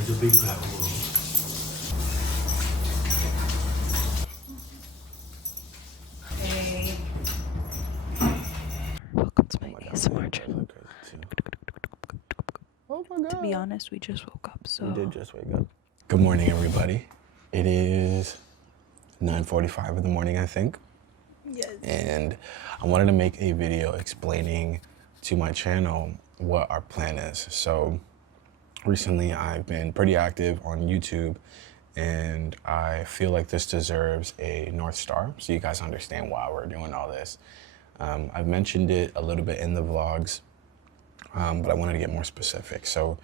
like the big bad wolf. Hey. Welcome to my ASMR channel. Oh my God. To be honest, we just woke up, so. We did just wake up. Good morning, everybody. It is 9:45 in the morning, I think. Yes. And I wanted to make a video explaining to my channel what our plan is. So recently I've been pretty active on YouTube, and I feel like this deserves a North Star so you guys understand why we're doing all this. I've mentioned it a little bit in the vlogs, but I wanted to get more specific. So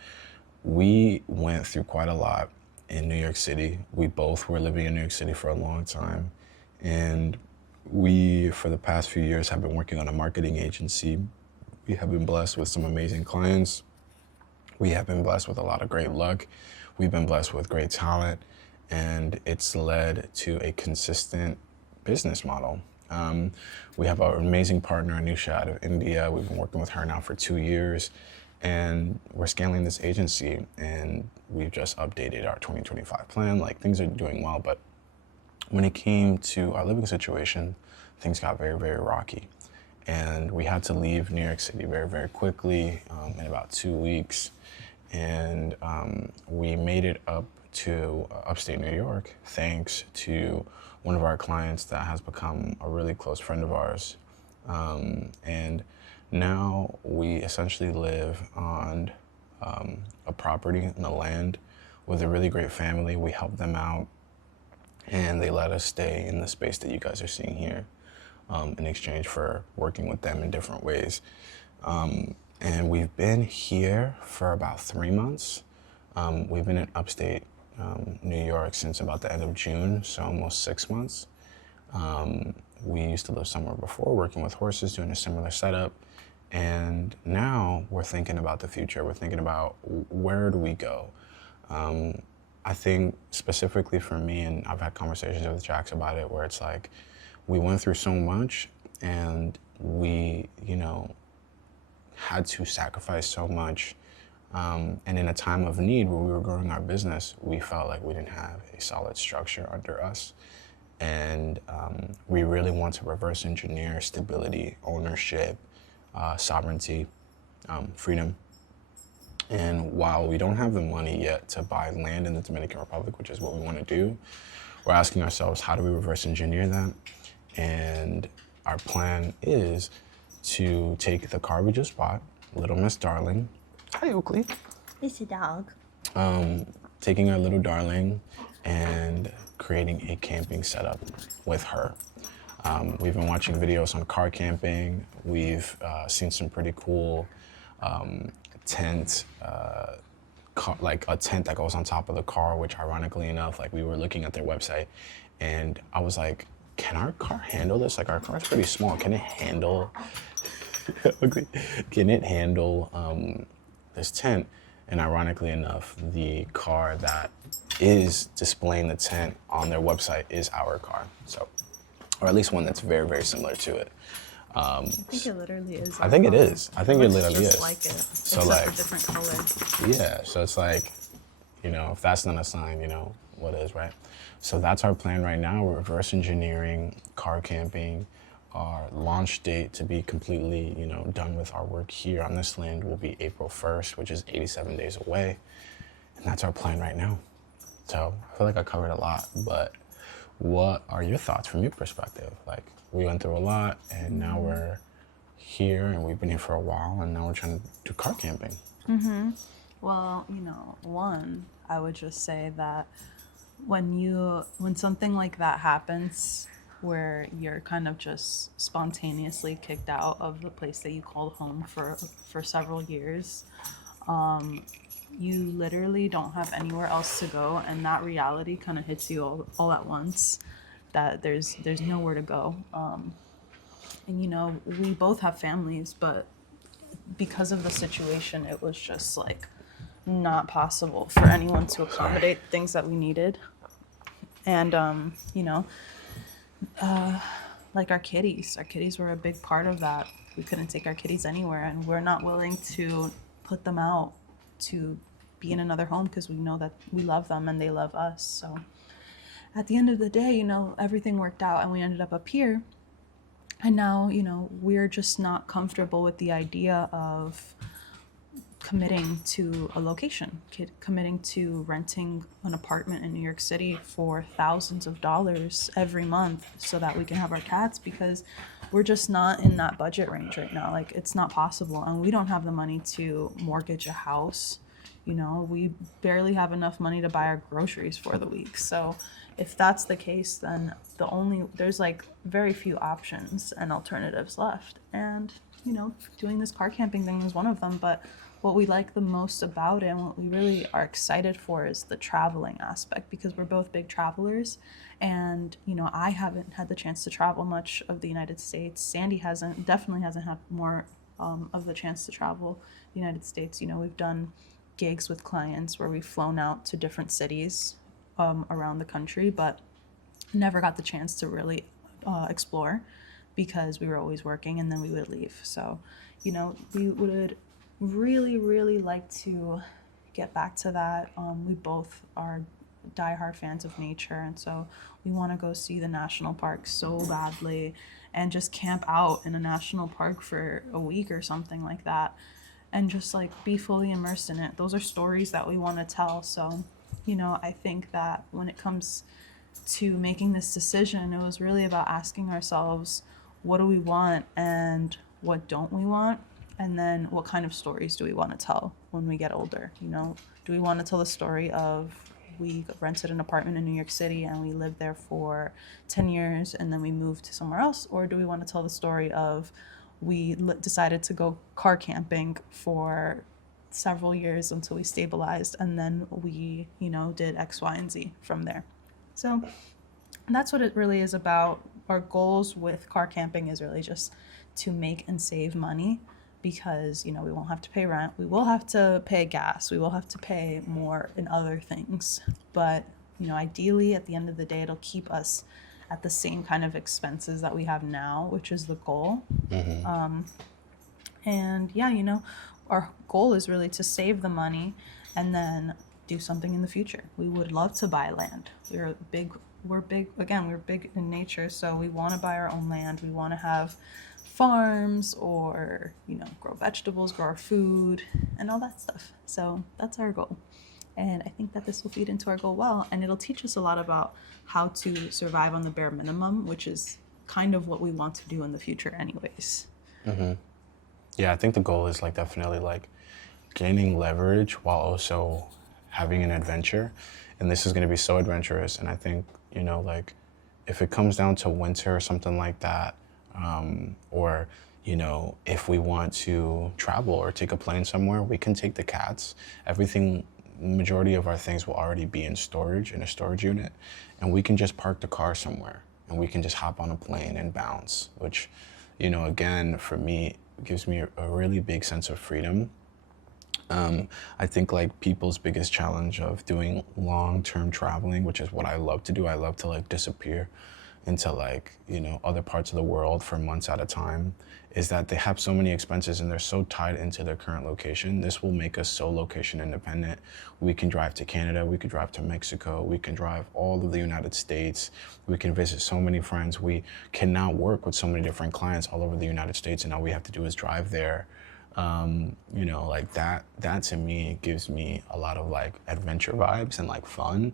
we went through quite a lot in New York City. We both were living in New York City for a long time. And we, for the past few years, have been working on a marketing agency. We have been blessed with some amazing clients. We have been blessed with a lot of great luck. We've been blessed with great talent, and it's led to a consistent business model. We have an amazing partner, Anusha, out of India. We've been working with her now for 2 years, and we're scaling this agency, and we've just updated our 2025 plan. Like, things are doing well, but when it came to our living situation, things got very, very rocky. And we had to leave New York City very, very quickly, in about 2 weeks. And we made it up to upstate New York, thanks to one of our clients that has become a really close friend of ours. And now we essentially live on a property and a land with a really great family. We help them out, and they let us stay in the space that you guys are seeing here, in exchange for working with them in different ways. And we've been here for about 3 months. We've been in upstate New York since about the end of June, so almost 6 months. We used to live somewhere before, working with horses, doing a similar setup. And now we're thinking about the future. We're thinking about, where do we go? I think specifically for me, and I've had conversations with Jax about it, where it's like, we went through so much, and we, had to sacrifice so much. And in a time of need where we were growing our business, we felt like we didn't have a solid structure under us. And we really want to reverse engineer stability, ownership, sovereignty, freedom. And while we don't have the money yet to buy land in the Dominican Republic, which is what we want to do, we're asking ourselves, how do we reverse engineer that? And our plan is to take the car we just bought, Little Miss Darling. Hi, Oakley. It's a dog. Taking our little darling and creating a camping setup with her. We've been watching videos on car camping. We've seen some pretty cool tent, like a tent that goes on top of the car, which ironically enough, like, we were looking at their website, and I was like, can our car handle this? Like, our car's pretty small. Can it handle, can it handle this tent? And ironically enough, the car that is displaying the tent on their website is our car. So, or at least one that's very, very similar to it. I think it literally is. I think it is. I think it literally just is. like it, So, except like, for different color. yeah, so it's like, if that's not a sign, what is, right? So that's our plan right now. We're reverse engineering car camping. Our launch date to be completely, done with our work here on this land will be April 1st, which is 87 days away. And that's our plan right now. So I feel like I covered a lot, but what are your thoughts from your perspective? Like, we went through a lot, and now we're here, and we've been here for a while, and now we're trying to do car camping. Mm-hmm. Well, one, I would just say that when something like that happens, where you're kind of just spontaneously kicked out of the place that you called home for several years, you literally don't have anywhere else to go, and that reality kind of hits you all at once, that there's nowhere to go. And we both have families, but because of the situation, it was just like not possible for anyone to accommodate things that we needed. And like our kitties were a big part of that. We couldn't take our kitties anywhere, and we're not willing to put them out to be in another home because we know that we love them and they love us. So at the end of the day, you know, everything worked out and we ended up here. And now, you know, we're just not comfortable with the idea of committing to a location, committing to renting an apartment in New York City for thousands of dollars every month so that we can have our cats, because we're just not in that budget range right now. Like, it's not possible. And we don't have the money to mortgage a house. You know, we barely have enough money to buy our groceries for the week. So if that's the case, then there's like very few options and alternatives left. And, you know, doing this car camping thing is one of them. But what we like the most about it and what we really are excited for is the traveling aspect, because we're both big travelers. And, you know, I haven't had the chance to travel much of the United States. Sandy definitely hasn't had more of the chance to travel the United States. You know, we've done gigs with clients where we've flown out to different cities around the country, but never got the chance to really explore because we were always working and then we would leave. So, you know, we would really, really like to get back to that. We both are diehard fans of nature, and so we want to go see the national park so badly and just camp out in a national park for a week or something like that and just like be fully immersed in it. Those are stories that we want to tell. So, you know, I think that when it comes to making this decision, it was really about asking ourselves, what do we want and what don't we want? And then what kind of stories do we want to tell when we get older? You know, do we want to tell the story of we rented an apartment in New York City and we lived there for 10 years and then we moved to somewhere else? Or do we want to tell the story of we decided to go car camping for several years until we stabilized, and then we, you know, did X, Y, and Z from there? So that's what it really is about. Our goals with car camping is really just to make and save money, because, you know, we won't have to pay rent, we will have to pay gas, we will have to pay more in other things, but, you know, ideally at the end of the day it'll keep us at the same kind of expenses that we have now, which is the goal. And yeah, you know, our goal is really to save the money and then do something in the future. We would love to buy land. We're big in nature, so we want to buy our own land. We want to have farms, or, you know, grow vegetables, grow our food and all that stuff. So that's our goal. And I think that this will feed into our goal well, and it'll teach us a lot about how to survive on the bare minimum, which is kind of what we want to do in the future anyways. Yeah, I think the goal is like definitely like gaining leverage while also having an adventure. And this is going to be so adventurous. And I think, you know, like if it comes down to winter or something like that, or, you know, if we want to travel or take a plane somewhere, we can take the cats. Majority of our things will already be in storage, in a storage unit, and we can just park the car somewhere and we can just hop on a plane and bounce, which, you know, again, for me, gives me a really big sense of freedom. I think like people's biggest challenge of doing long-term traveling, which is what I love to do, I love to like disappear into like, you know, other parts of the world for months at a time, is that they have so many expenses and they're so tied into their current location. This will make us so location independent. We can drive to Canada, we could drive to Mexico, we can drive all of the United States, we can visit so many friends. We can now work with so many different clients all over the United States, and all we have to do is drive there. You know, like that to me gives me a lot of like adventure vibes and like fun.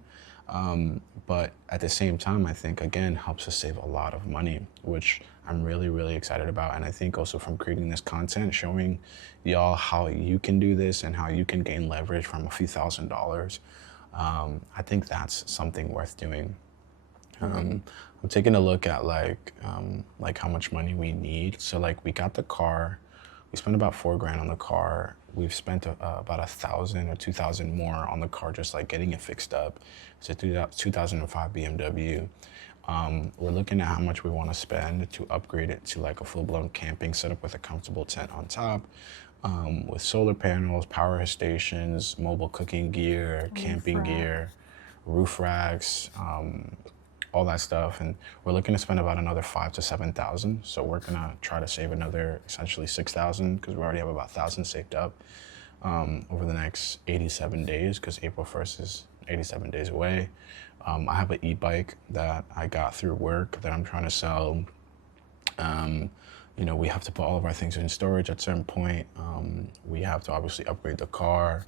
But at the same time, I think, again, helps us save a lot of money, which I'm really, really excited about. And I think also from creating this content, showing y'all how you can do this and how you can gain leverage from a few $1,000s, I think that's something worth doing. I'm taking a look at like how much money we need. So like we got the car, we spent about $4,000 on the car. We've spent about 1,000 or 2,000 more on the car, just like getting it fixed up. It's a 2005 BMW. We're looking at how much we want to spend to upgrade it to like a full-blown camping setup with a comfortable tent on top, with solar panels, power stations, mobile cooking gear, camping gear, roof racks, all that stuff. And we're looking to spend about another 5,000 to 7,000. So we're gonna try to save another essentially 6,000, because we already have about 1,000 saved up. over the next 87 days, because April 1st is 87 days away. I have an e-bike that I got through work that I'm trying to sell. You know, we have to put all of our things in storage at a certain point. We have to obviously upgrade the car.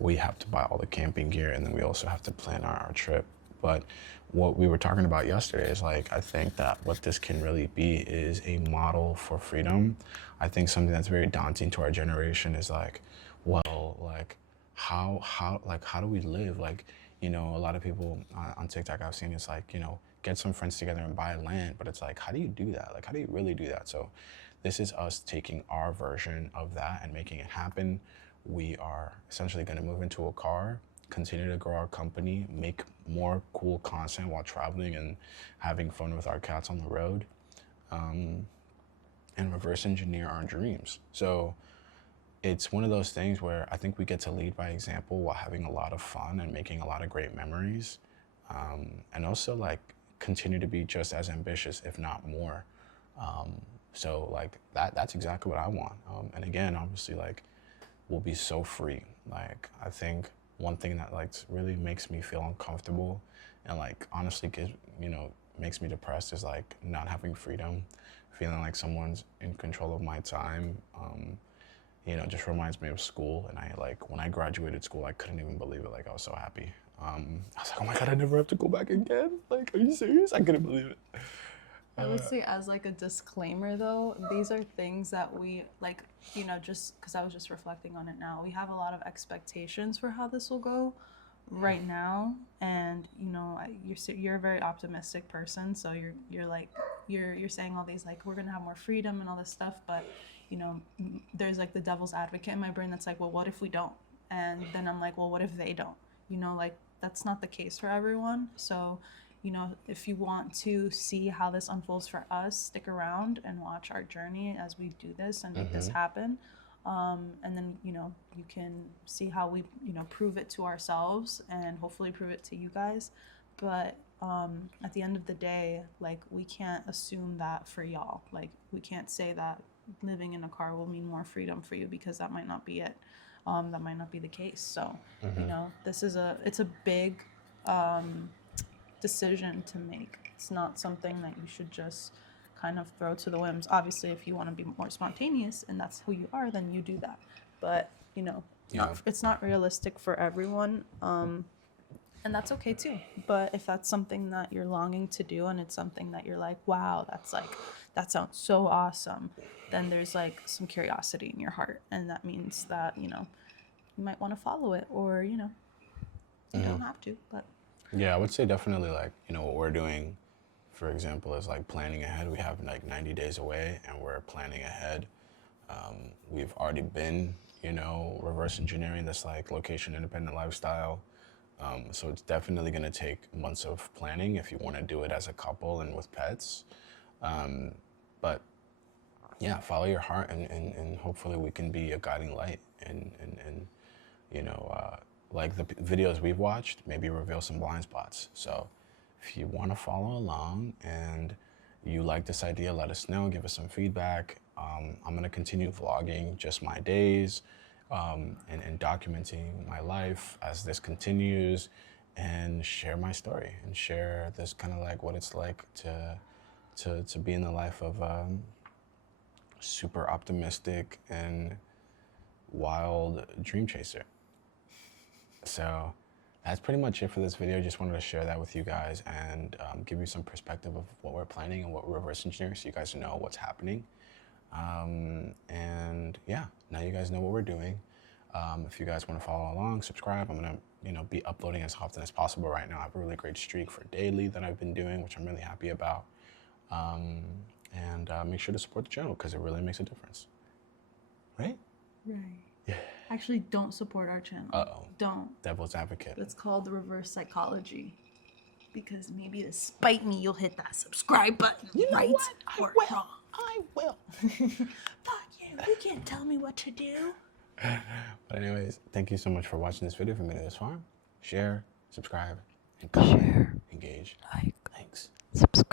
We have to buy all the camping gear, and then we also have to plan our trip. But what we were talking about yesterday is like, I think that what this can really be is a model for freedom. I think something that's very daunting to our generation is like, well, like how do we live? Like, you know, a lot of people on TikTok I've seen, it's like, you know, get some friends together and buy land, but it's like, how do you do that? Like, how do you really do that? So this is us taking our version of that and making it happen. We are essentially going to move into a car, continue to grow our company, make more cool content while traveling and having fun with our cats on the road, and reverse engineer our dreams. So it's one of those things where I think we get to lead by example while having a lot of fun and making a lot of great memories, and also like continue to be just as ambitious, if not more. So like that's exactly what I want. And again, obviously, like, we'll be so free. Like, I think one thing that like really makes me feel uncomfortable and like honestly gives, you know, makes me depressed is like not having freedom, feeling like someone's in control of my time. You know, just reminds me of school. And I like, when I graduated school, I couldn't even believe it. Like, I was so happy. I was like, oh my God, I never have to go back again. Like, are you serious? I couldn't believe it. I would say, as like a disclaimer though, these are things that we like, you know, just because I was just reflecting on it now, we have a lot of expectations for how this will go right now. And you know, you're a very optimistic person, so you're like you're saying all these like, we're gonna have more freedom and all this stuff, but you know, there's like the devil's advocate in my brain that's like, well, what if we don't? And then I'm like, well, what if they don't? You know, like, that's not the case for everyone. So, you know, if you want to see how this unfolds for us, stick around and watch our journey as we do this and make this happen. And then, you know, you can see how we, you know, prove it to ourselves and hopefully prove it to you guys. But at the end of the day, like, we can't assume that for y'all. Like, we can't say that living in a car will mean more freedom for you, because that might not be it. That might not be the case. So, you know, it's a big decision to make. It's not something that you should just kind of throw to the whims. Obviously, if you want to be more spontaneous and that's who you are, then you do that. But, you know, it's not realistic for everyone. And that's okay too. But if that's something that you're longing to do and it's something that you're like, wow, that sounds so awesome, then there's like some curiosity in your heart. And that means that, you know, you might want to follow it, or, you know, you don't have to, but. Yeah, I would say definitely, like, you know, what we're doing, for example, is like planning ahead. We have like 90 days away and we're planning ahead. We've already been, you know, reverse engineering this like location independent lifestyle. So it's definitely going to take months of planning if you want to do it as a couple and with pets. But yeah, follow your heart, and hopefully we can be a guiding light, and you know, like the videos we've watched, maybe reveal some blind spots. So if you want to follow along and you like this idea, let us know, give us some feedback. I'm going to continue vlogging just my days, and documenting my life as this continues, and share my story and share this kind of like what it's like to be in the life of super optimistic and wild dream chaser. So that's pretty much it for this video. Just wanted to share that with you guys and give you some perspective of what we're planning and what we're reverse engineering, so you guys know what's happening. And yeah, now you guys know what we're doing. If you guys want to follow along, subscribe. I'm gonna, you know, be uploading as often as possible right now. I have a really great streak for daily that I've been doing, which I'm really happy about. And make sure to support the channel, because it really makes a difference. Right? Right. Yeah. Actually, don't support our channel. Uh-oh. Don't. Devil's advocate. It's called reverse psychology. Because maybe to spite me, you'll hit that subscribe button, You know right? what? Or wrong. I will. Fuck you. You can't tell me what to do. But anyways, thank you so much for watching this video. If you made it this far, share, subscribe, and comment, Share, engage. like, Thanks. subscribe.